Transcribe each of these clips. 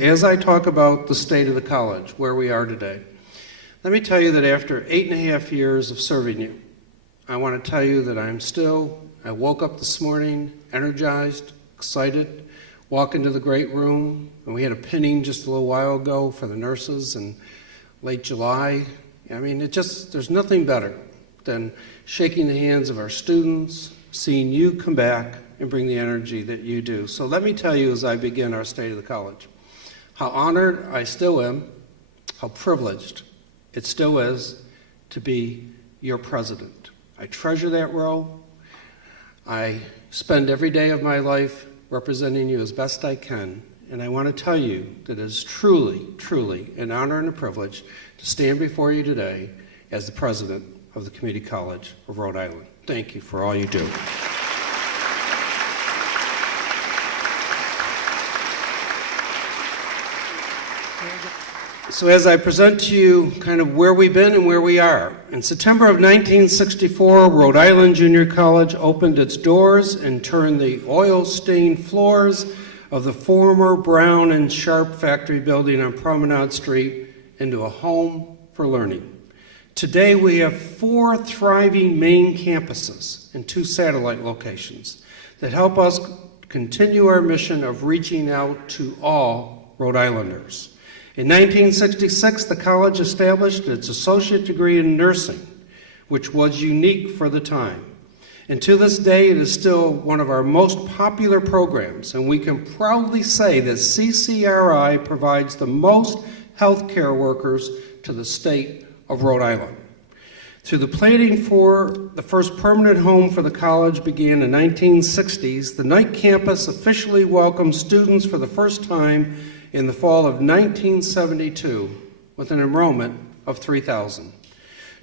As I talk about the state of the college, where we are today, let me tell you that after 8.5 years of serving you, I want to tell you that I woke up this morning energized, excited, walk into the great room, and we had a pinning just a little while ago for the nurses in late July. I mean, there's nothing better than shaking the hands of our students, seeing you come back and bring the energy that you do. So let me tell you as I begin our State of the College, how honored I still am, how privileged it still is to be your president. I treasure that role. I spend every day of my life representing you as best I can, and I want to tell you that it is truly, truly an honor and a privilege to stand before you today as the president of the Community College of Rhode Island. Thank you for all you do. So as I present to you kind of where we've been and where we are, in September of 1964, Rhode Island Junior College opened its doors and turned the oil-stained floors of the former Brown and Sharp factory building on Promenade Street into a home for learning. Today we have 4 thriving main campuses and 2 satellite locations that help us continue our mission of reaching out to all Rhode Islanders. In 1966, the college established its associate degree in nursing, which was unique for the time. And to this day, it is still one of our most popular programs, and we can proudly say that CCRI provides the most healthcare workers to the state of Rhode Island. Through the planning for the first permanent home for the college began in the 1960s, the Knight campus officially welcomed students for the first time in the fall of 1972 with an enrollment of 3,000.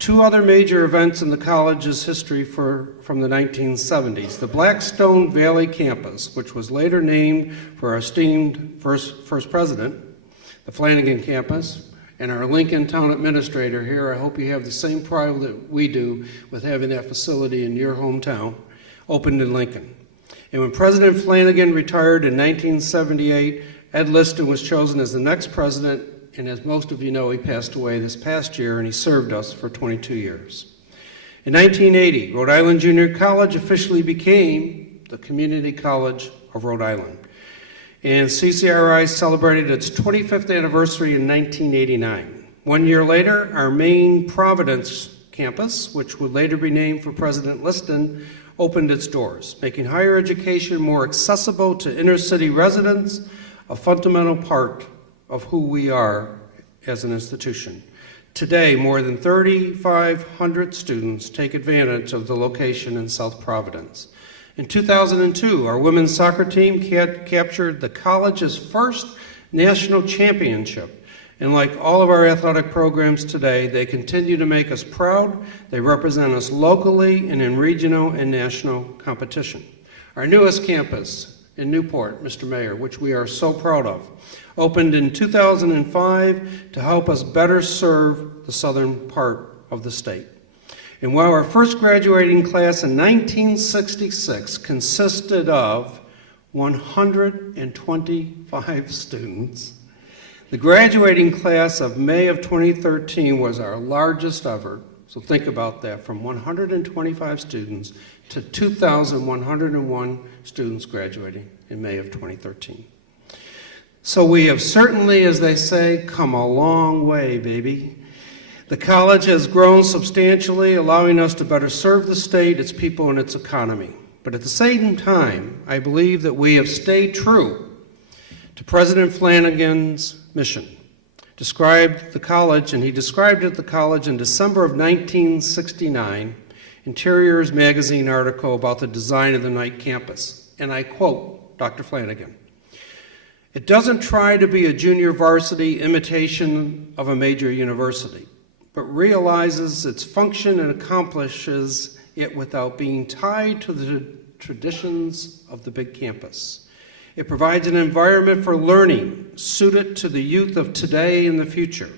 2 other major events in the college's history from the 1970s, the Blackstone Valley campus, which was later named for our esteemed first president, the Flanagan campus, and our Lincoln town administrator here. I hope you have the same pride that we do with having that facility in your hometown, opened in Lincoln. And when President Flanagan retired in 1978, Ed Liston was chosen as the next president, and as most of you know, he passed away this past year, and he served us for 22 years. In 1980, Rhode Island Junior College officially became the Community College of Rhode Island. And CCRI celebrated its 25th anniversary in 1989. 1 year later, our main Providence campus, which would later be named for President Liston, opened its doors, making higher education more accessible to inner city residents, a fundamental part of who we are as an institution. Today, more than 3,500 students take advantage of the location in South Providence. In 2002, our women's soccer team captured the college's first national championship. And like all of our athletic programs today, they continue to make us proud. They represent us locally and in regional and national competition. Our newest campus in Newport, Mr. Mayor, which we are so proud of, opened in 2005 to help us better serve the southern part of the state. And while our first graduating class in 1966 consisted of 125 students, the graduating class of May of 2013 was our largest ever. So think about that, from 125 students to 2,101 students graduating in May of 2013. So we have certainly, as they say, come a long way, baby. The college has grown substantially, allowing us to better serve the state, its people, and its economy. But at the same time, I believe that we have stayed true to President Flanagan's mission. Described the college, and he described it the college in December of 1969, Interiors magazine article about the design of the Knight campus. And I quote Dr. Flanagan, "It doesn't try to be a junior varsity imitation of a major university, but realizes its function and accomplishes it without being tied to the traditions of the big campus. It provides an environment for learning suited to the youth of today and the future.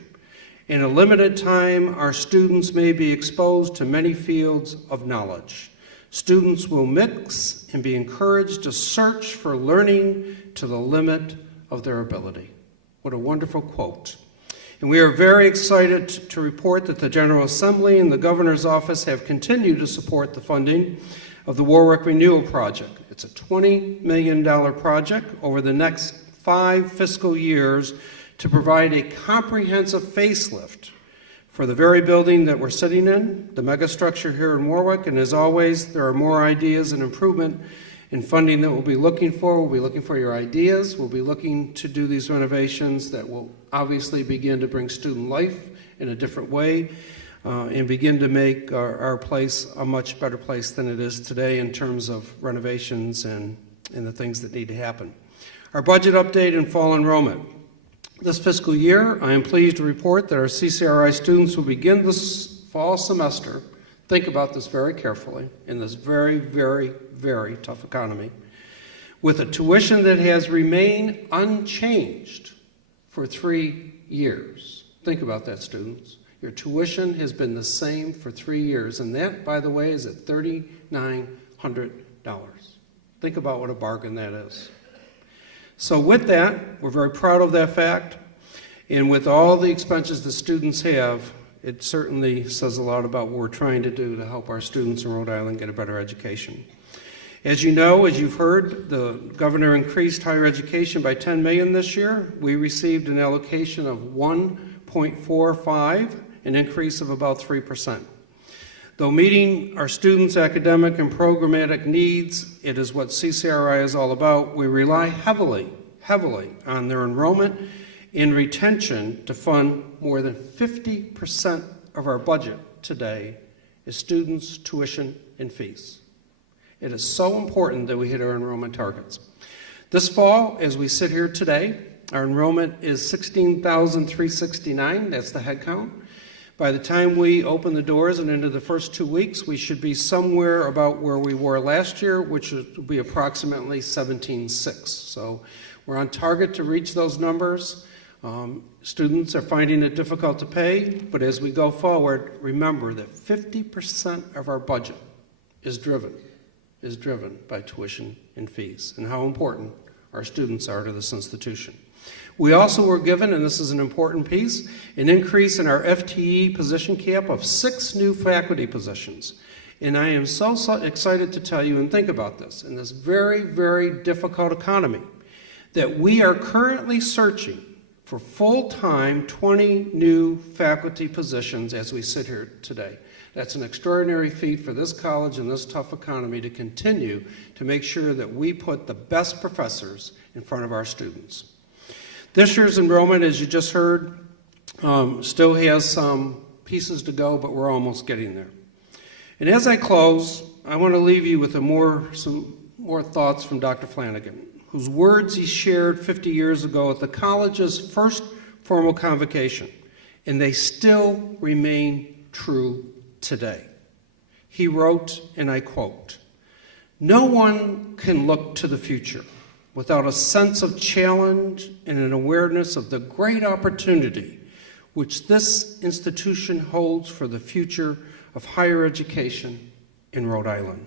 In a limited time, our students may be exposed to many fields of knowledge. Students will mix and be encouraged to search for learning to the limit of their ability." What a wonderful quote. And we are very excited to report that the General Assembly and the Governor's Office have continued to support the funding of the Warwick Renewal Project. It's a $20 million project over the next 5 fiscal years to provide a comprehensive facelift for the very building that we're sitting in, the megastructure here in Warwick. And as always, there are more ideas and improvement in funding that we'll be looking for. We'll be looking for your ideas. We'll be looking to do these renovations that will obviously begin to bring student life in a different way and begin to make our place a much better place than it is today in terms of renovations and the things that need to happen. Our budget update and fall enrollment. This fiscal year, I am pleased to report that our CCRI students will begin this fall semester, think about this very carefully, in this very, very, very tough economy, with a tuition that has remained unchanged for 3 years. Think about that, students. Your tuition has been the same for 3 years, and that, by the way, is at $3,900. Think about what a bargain that is. So with that, we're very proud of that fact, and with all the expenses the students have, it certainly says a lot about what we're trying to do to help our students in Rhode Island get a better education. As you know, as you've heard, the governor increased higher education by $10 million this year. We received an allocation of 1.45, an increase of about 3%. Though meeting our students' academic and programmatic needs, it is what CCRI is all about. We rely heavily on their enrollment and retention to fund more than 50% of our budget today is students' tuition and fees. It is so important that we hit our enrollment targets. This fall, as we sit here today, our enrollment is 16,369. That's the head count. By the time we open the doors and into the first 2 weeks, we should be somewhere about where we were last year, which will be approximately 17,600. So we're on target to reach those numbers. Students are finding it difficult to pay, but as we go forward, remember that 50% of our budget is driven by tuition and fees, and how important our students are to this institution. We also were given, and this is an important piece, an increase in our FTE position cap of 6 new faculty positions. And I am so excited to tell you, and think about this, in this very, very difficult economy, that we are currently searching for full-time 20 new faculty positions as we sit here today. That's an extraordinary feat for this college in this tough economy to continue to make sure that we put the best professors in front of our students. This year's enrollment, as you just heard, still has some pieces to go, but we're almost getting there. And as I close, I want to leave you with some more thoughts from Dr. Flanagan, whose words he shared 50 years ago at the college's first formal convocation, and they still remain true today. He wrote, and I quote, "No one can look to the future without a sense of challenge and an awareness of the great opportunity which this institution holds for the future of higher education in Rhode Island.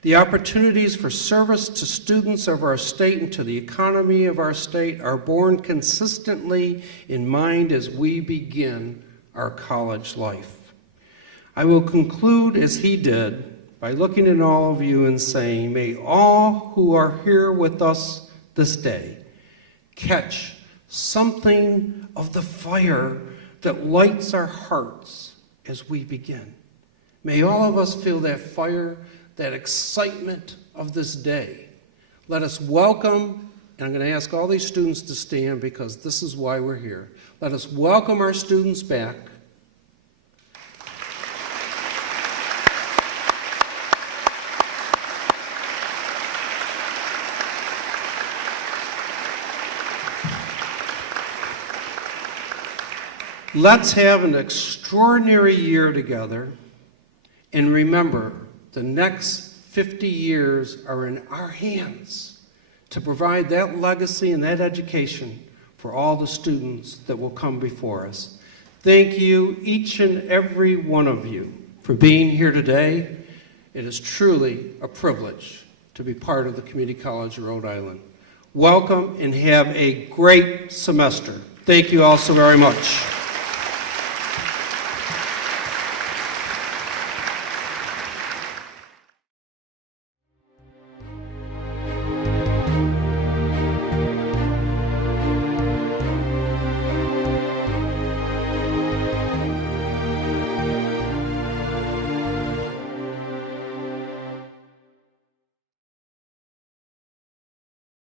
The opportunities for service to students of our state and to the economy of our state are borne consistently in mind as we begin our college life." I will conclude as he did by looking at all of you and saying, may all who are here with us this day catch something of the fire that lights our hearts as we begin. May all of us feel that fire, that excitement of this day. Let us welcome, and I'm going to ask all these students to stand because this is why we're here. Let us welcome our students back. Let's have an extraordinary year together, and remember, the next 50 years are in our hands to provide that legacy and that education for all the students that will come before us. Thank you, each and every one of you, for being here today. It is truly a privilege to be part of the Community College of Rhode Island. Welcome and have a great semester. Thank you all so very much.